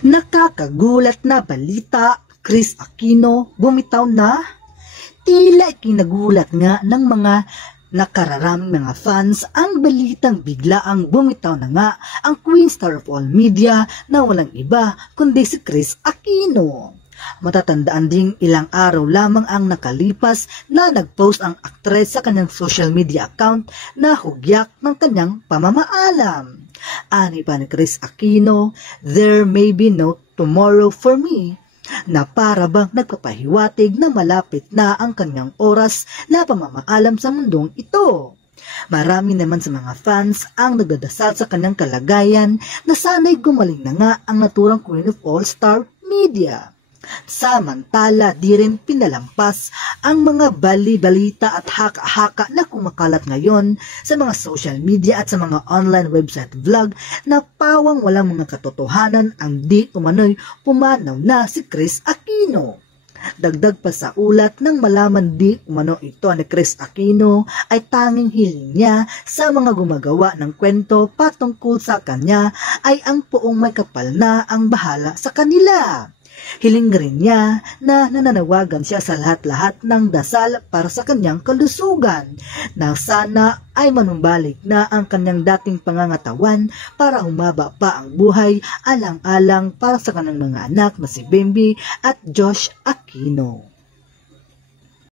Nakakagulat na balita, Kris Aquino bumitaw na? Tila ikinagulat nga ng mga nakararaming mga fans ang balitang biglaang bumitaw na nga ang Queen Star of all media na walang iba kundi si Kris Aquino. Matatandaan ding ilang araw lamang ang nakalipas na nagpost ang aktres sa kanyang social media account na hugyak ng kanyang pamamaalam. Ani pa ni Kris Aquino, "There may be no tomorrow for me," na para bang nagpapahiwatig na malapit na ang kanyang oras na pamamaalam sa mundong ito. Marami naman sa mga fans ang nagdadasal sa kanyang kalagayan na sana'y gumaling na nga ang naturang Queen of All-Star Media. Samantala, di rin pinalampas ang mga bali-balita at haka-haka na kumakalat ngayon sa mga social media at sa mga online website vlog na pawang walang mga katotohanan ang di umano'y pumanaw na si Kris Aquino. Dagdag pa sa ulat nang malaman di umano ito ni Kris Aquino ay tanging hiling niya sa mga gumagawa ng kwento patungkol sa kanya ay ang poong may kapal na ang bahala sa kanila. Hiling rin niya na nananawagan siya sa lahat-lahat ng dasal para sa kanyang kalusugan, na sana ay manumbalik na ang kanyang dating pangangatawan para humaba pa ang buhay, alang-alang para sa kanyang mga anak na si Bambi at Josh Aquino.